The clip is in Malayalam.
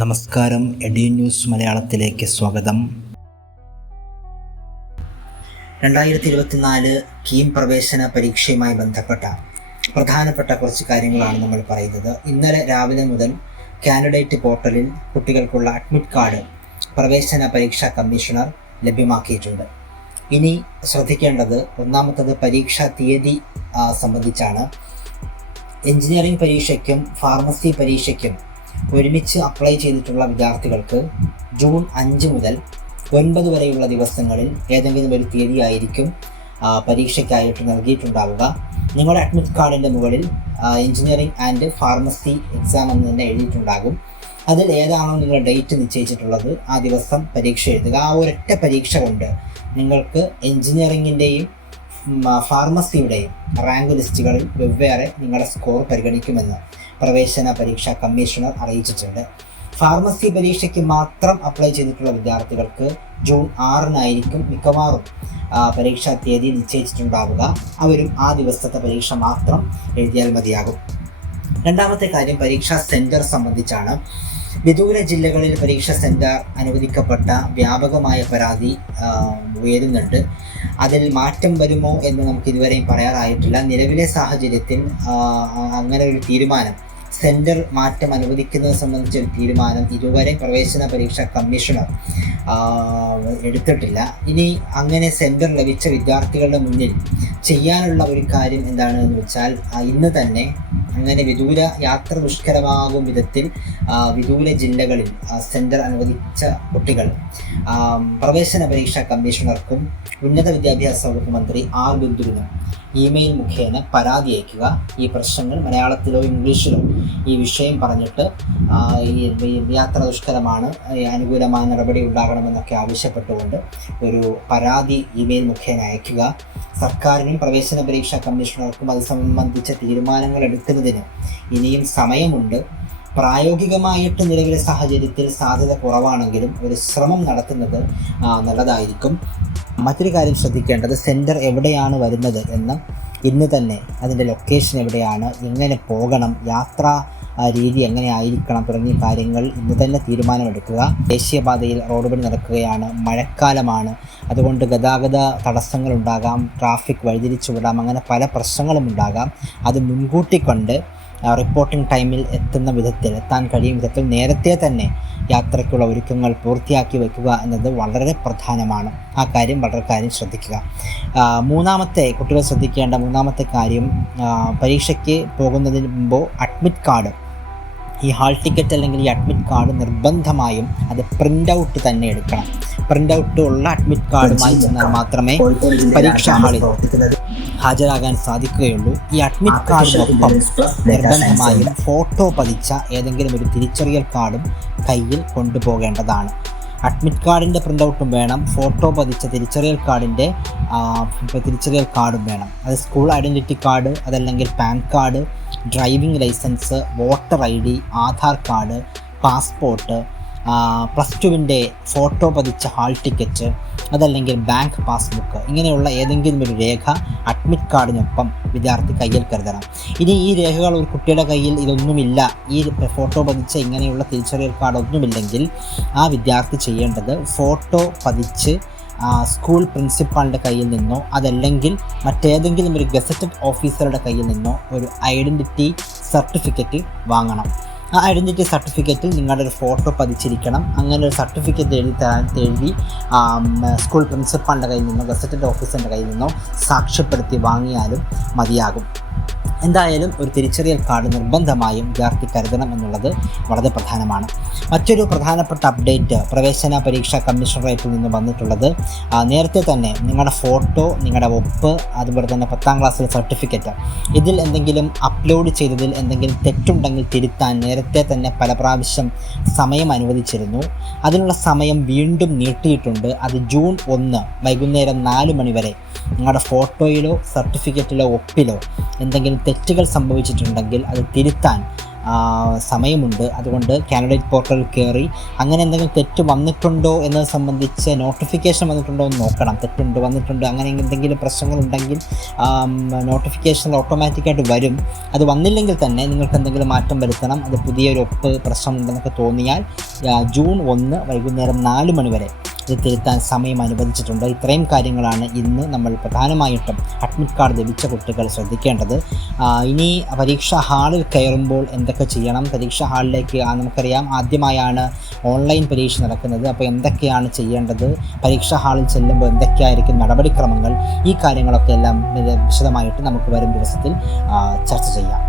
നമസ്കാരം, എഡി ന്യൂസ് മലയാളത്തിലേക്ക് സ്വാഗതം. 2024 കീം പ്രവേശന പരീക്ഷയുമായി ബന്ധപ്പെട്ട പ്രധാനപ്പെട്ട കുറച്ച് കാര്യങ്ങളാണ് നമ്മൾ പറയുന്നത്. ഇന്നലെ രാവിലെ മുതൽ കാൻഡിഡേറ്റ് പോർട്ടലിൽ കുട്ടികൾക്കുള്ള അഡ്മിറ്റ് കാർഡ് പ്രവേശന പരീക്ഷാ കമ്മീഷണർ ലഭ്യമാക്കിയിട്ടുണ്ട്. ഇനി ശ്രദ്ധിക്കേണ്ടത് ഒന്നാമത്തത് പരീക്ഷാ തീയതി സംബന്ധിച്ചാണ്. എഞ്ചിനീയറിംഗ് പരീക്ഷയ്ക്കും ഫാർമസി പരീക്ഷയ്ക്കും ഒരുമിച്ച് അപ്ലൈ ചെയ്തിട്ടുള്ള വിദ്യാർത്ഥികൾക്ക് ജൂൺ 5 മുതൽ 9 വരെയുള്ള ദിവസങ്ങളിൽ ഏതെങ്കിലും ഒരു തീയതിയായിരിക്കും പരീക്ഷയ്ക്കായിട്ട് നൽകിയിട്ടുണ്ടാവുക. നിങ്ങളുടെ അഡ്മിറ്റ് കാർഡിൻ്റെ മുകളിൽ എഞ്ചിനീയറിംഗ് ആൻഡ് ഫാർമസി എക്സാം എന്ന് തന്നെ എഴുതിയിട്ടുണ്ടാകും. അതിൽ ഏതാണോ നിങ്ങൾ ഡേറ്റ് നിശ്ചയിച്ചിട്ടുള്ളത് ആ ദിവസം പരീക്ഷ എഴുതുക. ആ ഒരൊറ്റ പരീക്ഷ കൊണ്ട് നിങ്ങൾക്ക് എഞ്ചിനീയറിങ്ങിൻ്റെയും ഫാർമസിയുടെയും റാങ്ക് ലിസ്റ്റുകളിൽ വെവ്വേറെ നിങ്ങളുടെ സ്കോർ പരിഗണിക്കുമെന്ന് പ്രവേശന പരീക്ഷാ കമ്മീഷണർ അറിയിച്ചിട്ടുണ്ട്. ഫാർമസി പരീക്ഷയ്ക്ക് മാത്രം അപ്ലൈ ചെയ്തിട്ടുള്ള വിദ്യാർത്ഥികൾക്ക് ജൂൺ 6 മിക്കവാറും പരീക്ഷാ തീയതി നിശ്ചയിച്ചിട്ടുണ്ടാവുക. അവരും ആ ദിവസത്തെ പരീക്ഷ മാത്രം എഴുതിയാൽ മതിയാകും. രണ്ടാമത്തെ കാര്യം പരീക്ഷാ സെൻറ്റർ സംബന്ധിച്ചാണ്. വിദൂര ജില്ലകളിൽ പരീക്ഷാ സെൻറ്റർ അനുവദിക്കപ്പെട്ട വ്യാപകമായ പരാതി ഉയരുന്നുണ്ട്. അതിൽ മാറ്റം വരുമോ എന്ന് നമുക്ക് ഇതുവരെയും പറയാറായിട്ടില്ല. നിലവിലെ സാഹചര്യത്തിൽ അങ്ങനെ ഒരു തീരുമാനം, സെൻറ്റർ മാറ്റം അനുവദിക്കുന്നത് സംബന്ധിച്ചൊരു തീരുമാനം ഇതുവരെ പ്രവേശന പരീക്ഷാ കമ്മീഷണർ എടുത്തിട്ടില്ല. ഇനി അങ്ങനെ സെൻറ്റർ ലഭിച്ച വിദ്യാർത്ഥികളുടെ മുന്നിൽ ചെയ്യാനുള്ള ഒരു കാര്യം എന്താണെന്ന് വെച്ചാൽ, ഇന്ന് തന്നെ അങ്ങനെ വിദൂര യാത്ര ദുഷ്കരമാകും വിധത്തിൽ വിദൂര ജില്ലകളിൽ സെൻറ്റർ അനുവദിച്ച കുട്ടികൾ പ്രവേശന പരീക്ഷാ കമ്മീഷണർക്കും ഉന്നത വിദ്യാഭ്യാസ വകുപ്പ് മന്ത്രി ആർ ബിന്ദുവിനും ഇമെയിൽ മുഖേന പരാതി അയക്കുക. ഈ പ്രശ്നങ്ങൾ മലയാളത്തിലോ ഇംഗ്ലീഷിലോ ഈ വിഷയം പറഞ്ഞിട്ട് ഈ യാത്ര ദുഷ്കരമാണ്, അനുകൂലമായ നടപടി ഉണ്ടാകണമെന്നൊക്കെ ആവശ്യപ്പെട്ടുകൊണ്ട് ഒരു പരാതി ഇമെയിൽ മുഖേന അയക്കുക. സർക്കാരിനും പ്രവേശന പരീക്ഷാ കമ്മീഷണർക്കും അത് സംബന്ധിച്ച തീരുമാനങ്ങൾ എടുക്കുന്നതിന് ഇനിയും സമയമുണ്ട്. പ്രായോഗികമായിട്ട് നിലവിലെ സാഹചര്യത്തിൽ സാധ്യത കുറവാണെങ്കിലും ഒരു ശ്രമം നടത്തുന്നത് നല്ലതായിരിക്കും. മറ്റൊരു കാര്യം ശ്രദ്ധിക്കേണ്ടത്, സെൻറ്റർ എവിടെയാണ് വരുന്നത് എന്ന് ഇന്ന് തന്നെ അതിൻ്റെ ലൊക്കേഷൻ എവിടെയാണ്, എങ്ങനെ പോകണം, യാത്രാ രീതി എങ്ങനെ ആയിരിക്കണം തുടങ്ങിയ കാര്യങ്ങൾ ഇന്ന് തന്നെ തീരുമാനമെടുക്കുക. ദേശീയപാതയിൽ റോഡ് പണി നടക്കുകയാണ്, മഴക്കാലമാണ്, അതുകൊണ്ട് ഗതാഗത തടസ്സങ്ങളുണ്ടാകാം, ട്രാഫിക് വഴിതിരിച്ചു വിടാം, അങ്ങനെ പല പ്രശ്നങ്ങളും ഉണ്ടാകാം. അത് മുൻകൂട്ടി കണ്ട് റിപ്പോർട്ടിംഗ് ടൈമിൽ എത്താൻ കഴിയും വിധത്തിൽ നേരത്തെ തന്നെ യാത്രയ്ക്കുള്ള ഒരുക്കങ്ങൾ പൂർത്തിയാക്കി വയ്ക്കുക എന്നത് വളരെ പ്രധാനമാണ്. ആ കാര്യം ശ്രദ്ധിക്കുക. കുട്ടികൾ ശ്രദ്ധിക്കേണ്ട മൂന്നാമത്തെ കാര്യം, പരീക്ഷയ്ക്ക് പോകുന്നതിന് മുമ്പ് അഡ്മിറ്റ് കാർഡ്, ഈ ഹാൾ ടിക്കറ്റ് അല്ലെങ്കിൽ ഈ അഡ്മിറ്റ് കാർഡ് നിർബന്ധമായും അത് പ്രിൻ്റ് ഔട്ട് തന്നെ എടുക്കണം. പ്രിൻ്റ് ഔട്ട് ഉള്ള അഡ്മിറ്റ് കാർഡുമായി ചെന്നാൽ മാത്രമേ പരീക്ഷാ ഹാളിൽ ഹാജരാകാൻ സാധിക്കുകയുള്ളൂ. ഈ അഡ്മിറ്റ് കാർഡിനൊപ്പം നിർബന്ധമായും ഫോട്ടോ പതിച്ച ഏതെങ്കിലും ഒരു തിരിച്ചറിയൽ കാർഡും കയ്യിൽ കൊണ്ടുപോകേണ്ടതാണ്. അഡ്മിറ്റ് കാർഡിൻ്റെ പ്രിൻ്റ് ഔട്ടും വേണം, ഫോട്ടോ പതിച്ച തിരിച്ചറിയൽ കാർഡും വേണം. അത് സ്കൂൾ ഐഡൻറ്റിറ്റി കാർഡ്, അതല്ലെങ്കിൽ PAN card, driving licence, voter ID, Aadhaar card, passport, +2 photo പതിച്ച ഹാൾ ടിക്കറ്റ്, അതല്ലെങ്കിൽ ബാങ്ക് പാസ്ബുക്ക്, ഇങ്ങനെയുള്ള ഏതെങ്കിലും ഒരു രേഖ അഡ്മിറ്റ് കാർഡിനൊപ്പം വിദ്യാർത്ഥി കയ്യിൽ കരുതണം. ഇനി ഈ രേഖകൾ ഒരു കുട്ടിയുടെ കയ്യിൽ ഇതൊന്നുമില്ല, ഈ ഫോട്ടോ പതിച്ച ഇങ്ങനെയുള്ള തിരിച്ചറിയൽ കാർഡ് ഒന്നുമില്ലെങ്കിൽ ആ വിദ്യാർത്ഥി ചെയ്യേണ്ടത് ഫോട്ടോ പതിച്ച് സ്കൂൾ പ്രിൻസിപ്പാളിൻ്റെ കയ്യിൽ നിന്നോ അതല്ലെങ്കിൽ മറ്റേതെങ്കിലും ഒരു ഗസറ്റഡ് ഓഫീസറുടെ കയ്യിൽ നിന്നോ ഒരു ഐഡൻറ്റിറ്റി സർട്ടിഫിക്കറ്റ് ആ ഐഡൻറ്റിറ്റി സർട്ടിഫിക്കറ്റിൽ നിങ്ങളുടെ ഒരു ഫോട്ടോ പതിച്ചിരിക്കണം. അങ്ങനെ ഒരു സർട്ടിഫിക്കറ്റ് എഴുതി സ്കൂൾ പ്രിൻസിപ്പാളിൻ്റെ കയ്യിൽ നിന്നോ ഗസറ്റഡ് ഓഫീസറിൻ്റെ കയ്യിൽ നിന്നോ സാക്ഷ്യപ്പെടുത്തി വാങ്ങിയാലും മതിയാകും. എന്തായാലും ഒരു തിരിച്ചറിയൽ കാർഡ് നിർബന്ധമായും വിദ്യാർത്ഥി കരുതണം എന്നുള്ളത് വളരെ പ്രധാനമാണ്. മറ്റൊരു പ്രധാനപ്പെട്ട അപ്ഡേറ്റ് പ്രവേശന പരീക്ഷാ കമ്മീഷണറേറ്റിൽ നിന്ന് വന്നിട്ടുള്ളത്, നേരത്തെ തന്നെ നിങ്ങളുടെ ഫോട്ടോ, നിങ്ങളുടെ ഒപ്പ്, അതുപോലെ തന്നെ 10ാം ക്ലാസ്സിലെ സർട്ടിഫിക്കറ്റ്, ഇതിൽ എന്തെങ്കിലും അപ്ലോഡ് ചെയ്തതിൽ എന്തെങ്കിലും തെറ്റുണ്ടെങ്കിൽ തിരുത്താൻ നേരത്തെ തന്നെ പല പ്രാവശ്യം സമയം അനുവദിച്ചിരുന്നു. അതിനുള്ള സമയം വീണ്ടും നീട്ടിയിട്ടുണ്ട്. അത് ജൂൺ 1 വൈകുന്നേരം 4 മണി വരെ നിങ്ങളുടെ ഫോട്ടോയിലോ സർട്ടിഫിക്കറ്റിലോ ഒപ്പിലോ എന്തെങ്കിലും തെറ്റുകൾ സംഭവിച്ചിട്ടുണ്ടെങ്കിൽ അത് തിരുത്താൻ സമയമുണ്ട്. അതുകൊണ്ട് കാൻഡിഡേറ്റ് പോർട്ടലിൽ കയറി അങ്ങനെ എന്തെങ്കിലും തെറ്റ് വന്നിട്ടുണ്ടോ എന്നത് സംബന്ധിച്ച് നോട്ടിഫിക്കേഷൻ വന്നിട്ടുണ്ടോ എന്ന് നോക്കണം. തെറ്റുണ്ട് വന്നിട്ടുണ്ട് അങ്ങനെ എന്തെങ്കിലും പ്രശ്നങ്ങളുണ്ടെങ്കിൽ നോട്ടിഫിക്കേഷൻ ഓട്ടോമാറ്റിക്കായിട്ട് വരും. അത് വന്നില്ലെങ്കിൽ തന്നെ നിങ്ങൾക്ക് എന്തെങ്കിലും മാറ്റം വരുത്തണം. അത് പുതിയൊരു ഒപ്പ് പ്രശ്നമുണ്ടെന്നൊക്കെ തോന്നിയാൽ ജൂൺ 1 വൈകുന്നേരം 4 മണി വരെ ഇത് തിരുത്താൻ സമയം അനുവദിച്ചിട്ടുണ്ട്. ഇത്രയും കാര്യങ്ങളാണ് ഇന്ന് നമ്മൾ പ്രധാനമായിട്ടും അഡ്മിറ്റ് കാർഡ് ലഭിച്ച കുട്ടികൾ ശ്രദ്ധിക്കേണ്ടത്. ഇനി പരീക്ഷാ ഹാളിൽ കയറുമ്പോൾ എന്തൊക്കെ ചെയ്യണം? പരീക്ഷാ ഹാളിലേക്ക് നമുക്കറിയാം ആദ്യമായാണ് ഓൺലൈൻ പരീക്ഷ നടക്കുന്നത്. അപ്പോൾ എന്തൊക്കെയാണ് ചെയ്യേണ്ടത്? പരീക്ഷാ ഹാളിൽ ചെല്ലുമ്പോൾ എന്തൊക്കെയായിരിക്കും നടപടിക്രമങ്ങൾ? ഈ കാര്യങ്ങളൊക്കെ എല്ലാം വിശദമായിട്ട് നമുക്ക് വരും ദിവസത്തിൽ ചർച്ച ചെയ്യാം.